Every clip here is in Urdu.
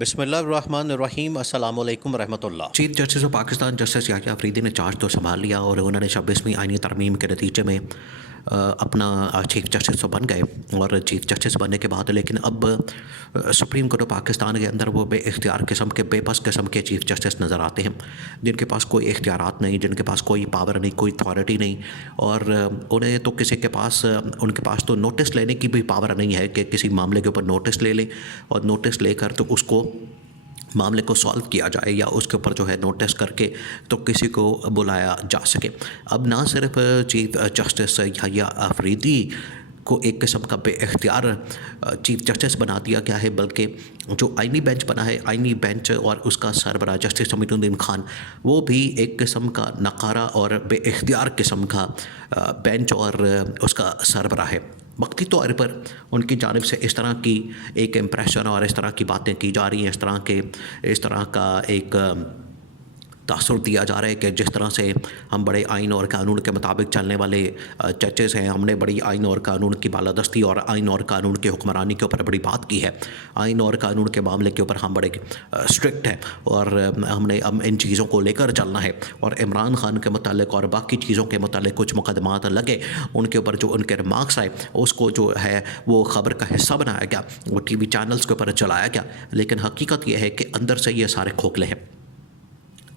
بسم اللہ الرحمن الرحیم، السلام علیکم ورحمۃ اللہ۔ Chief justice of Pakistan justice Yahya Afridi نے چارج تو سنبھال لیا اور انہوں نے 26ویں آئینی ترمیم کے نتیجے میں اپنا چیف جسٹس تو بن گئے، اور چیف جسٹس بننے کے بعد لیکن اب سپریم کورٹ آف پاکستان کے اندر وہ بے اختیار قسم کے، بے بس قسم کے چیف جسٹس نظر آتے ہیں، جن کے پاس کوئی اختیارات نہیں، جن کے پاس کوئی پاور نہیں، کوئی اتھارٹی نہیں، اور انہیں تو کسی کے پاس، ان کے پاس تو نوٹس لینے کی بھی پاور نہیں ہے کہ کسی معاملے کے اوپر نوٹس لے لیں اور نوٹس لے کر تو اس کو معاملے کو سالو کیا جائے، یا اس کے اوپر جو ہے نوٹس کر کے تو کسی کو بلایا جا سکے۔ اب نہ صرف چیف جسٹس یحییٰ افریدی کو ایک قسم کا بے اختیار چیف جسٹس بنا دیا گیا ہے، بلکہ جو آئینی بینچ بنا ہے، آئینی بینچ اور اس کا سربراہ جسٹس حمید الدین خان، وہ بھی ایک قسم کا نقارہ اور بے اختیار قسم کا بینچ اور اس کا سربراہ ہے۔ وقتی طور پر ان کی جانب سے اس طرح کی ایک امپریشن اور اس طرح کی باتیں کی جا رہی ہیں، اس طرح کا ایک تاثر دیا جا رہا ہے کہ جس طرح سے ہم بڑے آئین اور قانون کے مطابق چلنے والے ججز ہیں، ہم نے بڑی آئین اور قانون کی بالادستی اور آئین اور قانون کی حکمرانی کے اوپر بڑی بات کی ہے، آئین اور قانون کے معاملے کے اوپر ہم بڑے اسٹرکٹ ہیں، اور ہم نے ان چیزوں کو لے کر چلنا ہے، اور عمران خان کے متعلق اور باقی چیزوں کے متعلق کچھ مقدمات لگے، ان کے اوپر جو ان کے ریمارکس آئے اس کو جو ہے وہ خبر کا حصہ بنایا گیا، وہ ٹی وی چینلز کے اوپر چلایا گیا، لیکن حقیقت یہ ہے کہ اندر سے یہ سارے کھوکھلے ہیں،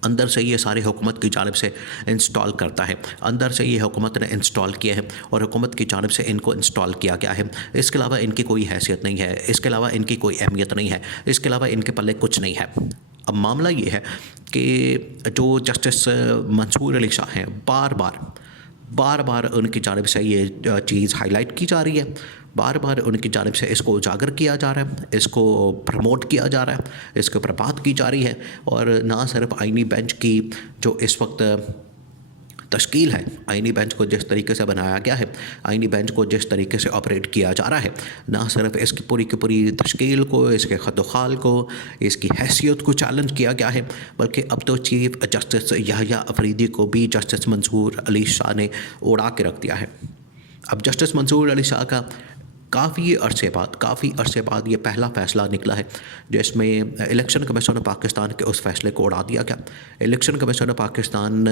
اندر سے یہ ساری حکومت کی جانب سے انسٹال کرتا ہے، اندر سے یہ حکومت نے انسٹال کیا ہے اور حکومت کی جانب سے ان کو انسٹال کیا گیا ہے۔ اس کے علاوہ ان کی کوئی حیثیت نہیں ہے، اس کے علاوہ ان کی کوئی اہمیت نہیں ہے، اس کے علاوہ ان کے پلے کچھ نہیں ہے۔ اب معاملہ یہ ہے کہ جو جسٹس منصور علی شاہ ہیں، بار بار ان کی جانب سے یہ چیز ہائی لائٹ کی جا رہی ہے، بار بار ان کی جانب سے اس کو اجاگر کیا جا رہا ہے، اس کو پروموٹ کیا جا رہا ہے، اس کے اوپر بات کی جا رہی ہے، اور نہ صرف آئینی بینچ کی جو اس وقت تشکیل ہے، آئینی بینچ کو جس طریقے سے بنایا گیا ہے، آئینی بینچ کو جس طریقے سے آپریٹ کیا جا رہا ہے، نہ صرف اس کی پوری تشکیل کو، اس کے خط و خال کو، اس کی حیثیت کو چیلنج کیا گیا ہے، بلکہ اب تو چیف جسٹس یحییٰ افریدی کو بھی جسٹس منصور علی شاہ نے اڑا کے رکھ دیا ہے۔ اب جسٹس منصور علی شاہ کا کافی عرصے بعد یہ پہلا فیصلہ نکلا ہے، جس میں الیکشن کمیشن آف پاکستان کے اس فیصلے کو اڑا دیا گیا۔ الیکشن کمیشن آف پاکستان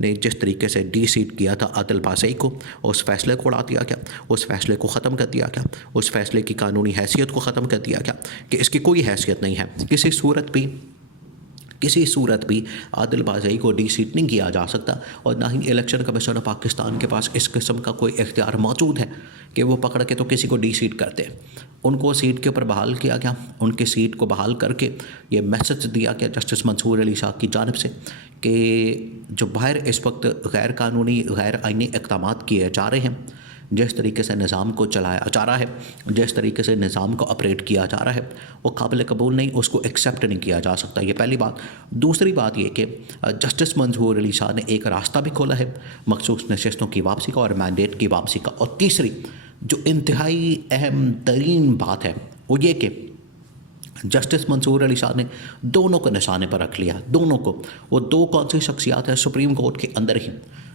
نے جس طریقے سے ڈی سیٹ کیا تھا عادل بازئی کو، اس فیصلے کو اڑا دیا گیا، اس فیصلے کو ختم کر دیا گیا، اس فیصلے کی قانونی حیثیت کو ختم کر دیا گیا کہ اس کی کوئی حیثیت نہیں ہے، کسی صورت بھی عادل بازئی کو ڈی سیٹ نہیں کیا جا سکتا، اور نہ ہی الیکشن کمیشن آف پاکستان کے پاس اس قسم کا کوئی اختیار موجود ہے کہ وہ پکڑ کے تو کسی کو ڈی سیٹ کرتے۔ ان کو سیٹ کے اوپر بحال کیا گیا، ان کے سیٹ کو بحال کر کے یہ میسج دیا گیا جسٹس منصور علی شاہ کی جانب سے کہ جو باہر اس وقت غیر قانونی، غیر آئینی اقدامات کیے جا رہے ہیں، جس طریقے سے نظام کو چلایا جا رہا ہے، جس طریقے سے نظام کو آپریٹ کیا جا رہا ہے، وہ قابل قبول نہیں، اس کو ایکسیپٹ نہیں کیا جا سکتا۔ یہ پہلی بات۔ دوسری بات یہ کہ جسٹس منصور علی شاہ نے ایک راستہ بھی کھولا ہے مخصوص نشستوں کی واپسی کا اور مینڈیٹ کی واپسی کا، اور تیسری جو انتہائی اہم ترین بات ہے وہ یہ کہ جسٹس منصور علی شاہ نے دونوں کو نشانے پر رکھ لیا، دونوں کو۔ وہ دو کون سی شخصیات ہیں سپریم کورٹ کے اندر ہی؟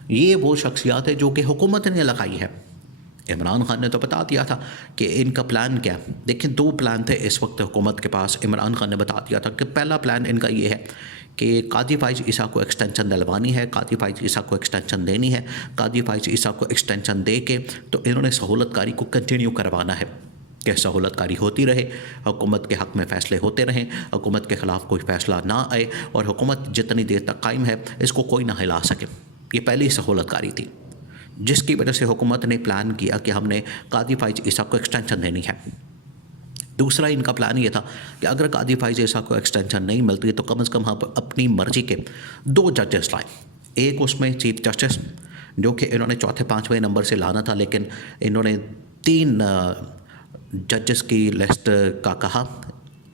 یہ وہ شخصیات ہے جو کہ حکومت نے لگائی ہے۔ عمران خان نے تو بتا دیا تھا کہ ان کا پلان کیا ہے۔ دیکھیں، دو پلان تھے اس وقت حکومت کے پاس۔ عمران خان نے بتا دیا تھا کہ پہلا پلان ان کا یہ ہے کہ قاضی فائز عیسیٰ کو ایکسٹینشن دلوانی ہے، قاضی فائز عیسیٰ کو ایکسٹینشن دینی ہے، قاضی فائز عیسیٰ کو ایکسٹینشن دے کے تو انہوں نے سہولت کاری کو کنٹینیو کروانا ہے کہ سہولت کاری ہوتی رہے، حکومت کے حق میں فیصلے ہوتے رہیں، حکومت کے خلاف کوئی فیصلہ نہ آئے، اور حکومت جتنی دیر تک قائم ہے اس کو کوئی نہ ہلا سکے۔ یہ پہلی سہولت کاری تھی، جس کی وجہ سے حکومت نے پلان کیا کہ ہم نے قاضی فائز عیسیٰ کو ایکسٹینشن دینی ہے۔ دوسرا ان کا پلان یہ تھا کہ اگر قاضی فائز عیسیٰ کو ایکسٹینشن نہیں ملتی تو کم از کم ہم اپنی مرضی کے 2 ججز لائیں، ایک اس میں چیف جسٹس جو کہ انہوں نے چوتھے 5ویں نمبر سے لانا تھا، لیکن انہوں نے 3 ججز کی لسٹ کا کہا،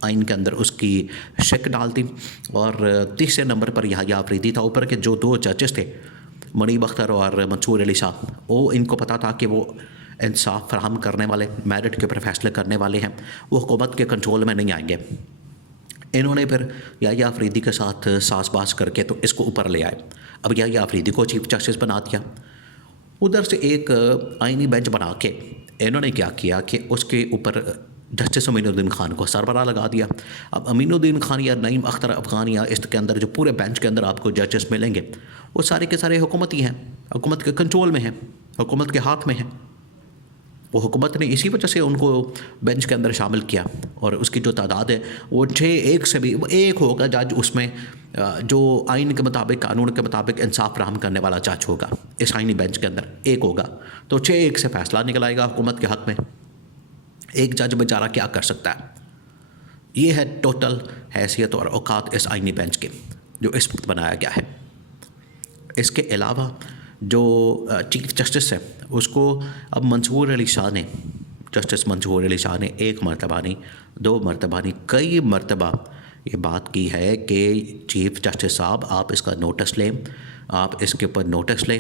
آئین کے اندر اس کی شک ڈال دی، اور تیسرے نمبر پر یحییٰ افریدی تھا۔ اوپر کے جو 2 ججز تھے، منیب اختر اور منصور علی شاہ، وہ ان کو پتا تھا کہ وہ انصاف فراہم کرنے والے، میرٹ کے اوپر فیصلے کرنے والے ہیں، وہ حکومت کے کنٹرول میں نہیں آئیں گے۔ انہوں نے پھر یحییٰ افریدی کے ساتھ ساز باز کر کے تو اس کو اوپر لے آئے۔ اب یحییٰ افریدی کو چیف جسٹس بنا دیا، ادھر سے ایک آئینی بینچ بنا کے انہوں نے کیا کیا کہ اس کے اوپر جسٹس امین الدین خان کو سربراہ لگا دیا. اب امین الدین خان یا نعیم اختر افغان یا اس کے اندر جو پورے بینچ کے اندر آپ کو ججز ملیں گے وہ سارے کے سارے حکومتی ہیں, حکومت کے کنٹرول میں ہیں, حکومت کے ہاتھ میں ہیں. وہ حکومت نے اسی وجہ سے ان کو بینچ کے اندر شامل کیا, اور اس کی جو تعداد ہے وہ 6 سے بھی ایک ہوگا جج اس میں جو آئین کے مطابق, قانون کے مطابق انصاف فراہم کرنے والا جج ہوگا اس آئینی بینچ کے اندر, ایک ہوگا. تو 6-1 سے فیصلہ نکل آئے گا حکومت کے حق میں. ایک جج بیچارہ کیا کر سکتا ہے؟ یہ ہے ٹوٹل حیثیت اور اوقات اس آئینی بینچ کے جو اس وقت بنایا گیا ہے. اس کے علاوہ جو چیف جسٹس ہے اس کو اب منصور علی شاہ نے, جسٹس منصور علی شاہ نے 1 مرتبہ نہیں, 2 مرتبہ نہیں, کئی مرتبہ یہ بات کی ہے کہ چیف جسٹس صاحب آپ اس کا نوٹس لیں, آپ اس کے اوپر نوٹس لیں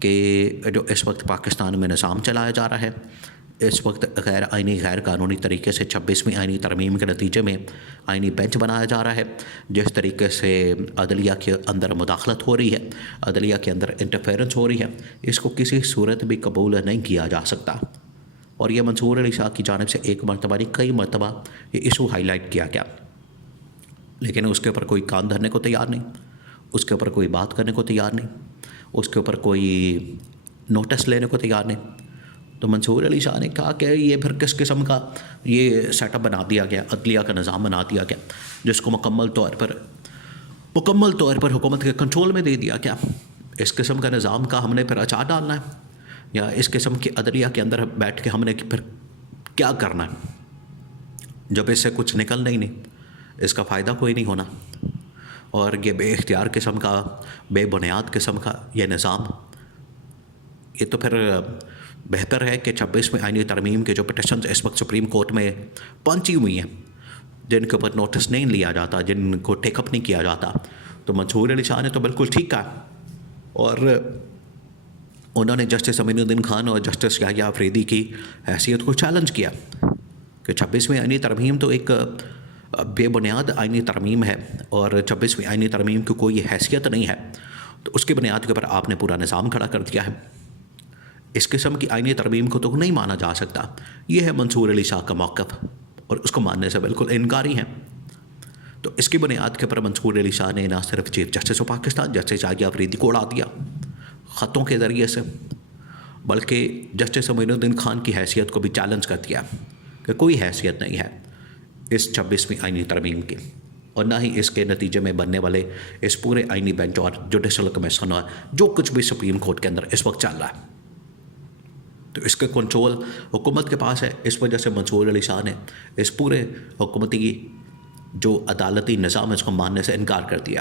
کہ جو اس وقت پاکستان میں نظام چلایا جا رہا ہے, اس وقت غیر آئینی غیر قانونی طریقے سے 26ویں آئینی ترمیم کے نتیجے میں آئینی بینچ بنایا جا رہا ہے, جس طریقے سے عدلیہ کے اندر مداخلت ہو رہی ہے, عدلیہ کے اندر انٹرفیرنس ہو رہی ہے, اس کو کسی صورت بھی قبول نہیں کیا جا سکتا. اور یہ منصور علی شاہ کی جانب سے 1 مرتبہ نہیں کئی مرتبہ یہ ایشو ہائی لائٹ کیا گیا, لیکن اس کے اوپر کوئی کان دھرنے کو تیار نہیں, اس کے اوپر کوئی بات کرنے کو تیار نہیں, اس کے اوپر کوئی نوٹس لینے کو تیار نہیں. تو منصور علی شاہ نے کہا کہ یہ پھر کس قسم کا یہ سیٹ اپ بنا دیا گیا, عدلیہ کا نظام بنا دیا گیا جس کو مکمل طور پر حکومت کے کنٹرول میں دے دیا گیا. اس قسم کا نظام کا ہم نے پھر اچار ڈالنا ہے, یا اس قسم کی عدلیہ کے اندر بیٹھ کے ہم نے پھر کیا کرنا ہے جب اس سے کچھ نکلنا ہی نہیں, اس کا فائدہ کوئی نہیں ہونا. اور یہ بے اختیار قسم کا, بے بنیاد قسم کا یہ نظام, یہ تو پھر بہتر ہے کہ 26ویں آئینی ترمیم کے جو پٹیشنز اس وقت سپریم کورٹ میں پہنچی ہوئی ہیں, جن کے اوپر نوٹس نہیں لیا جاتا, جن کو ٹیک اپ نہیں کیا جاتا, تو منصور علی شاہ نے تو بالکل ٹھیک کہا. اور انہوں نے جسٹس امین الدین خان اور جسٹس یحییٰ آفریدی کی حیثیت کو چیلنج کیا کہ 26ویں آئینی ترمیم تو ایک بے بنیاد آئینی ترمیم ہے, اور 26ویں آئینی ترمیم کی کوئی حیثیت نہیں ہے, تو اس کی بنیاد کے اوپر آپ نے پورا نظام کھڑا کر دیا ہے. اس قسم کی آئینی ترمیم کو تو نہیں مانا جا سکتا. یہ ہے منصور علی شاہ کا موقف, اور اس کو ماننے سے بالکل انکاری ہیں. تو اس کی بنیاد کے اوپر منصور علی شاہ نے نہ صرف chief justice of Pakistan justice Yahya Afridi کو اڑا دیا خطوں کے ذریعے سے, بلکہ جسٹس امین الدین خان کی حیثیت کو بھی چیلنج کر دیا کہ کوئی حیثیت نہیں ہے اس 26ویں آئینی ترمیم کی, اور نہ ہی اس کے نتیجے میں بننے والے اس پورے آئینی بینچ اور جوڈیشل کمیشن اور جو کچھ بھی سپریم کورٹ کے اندر اس وقت چل رہا ہے, تو اس کے کنٹرول حکومت کے پاس ہے. اس وجہ سے منصور علی شاہ نے اس پورے حکومتی جو عدالتی نظام ہے اس کو ماننے سے انکار کر دیا.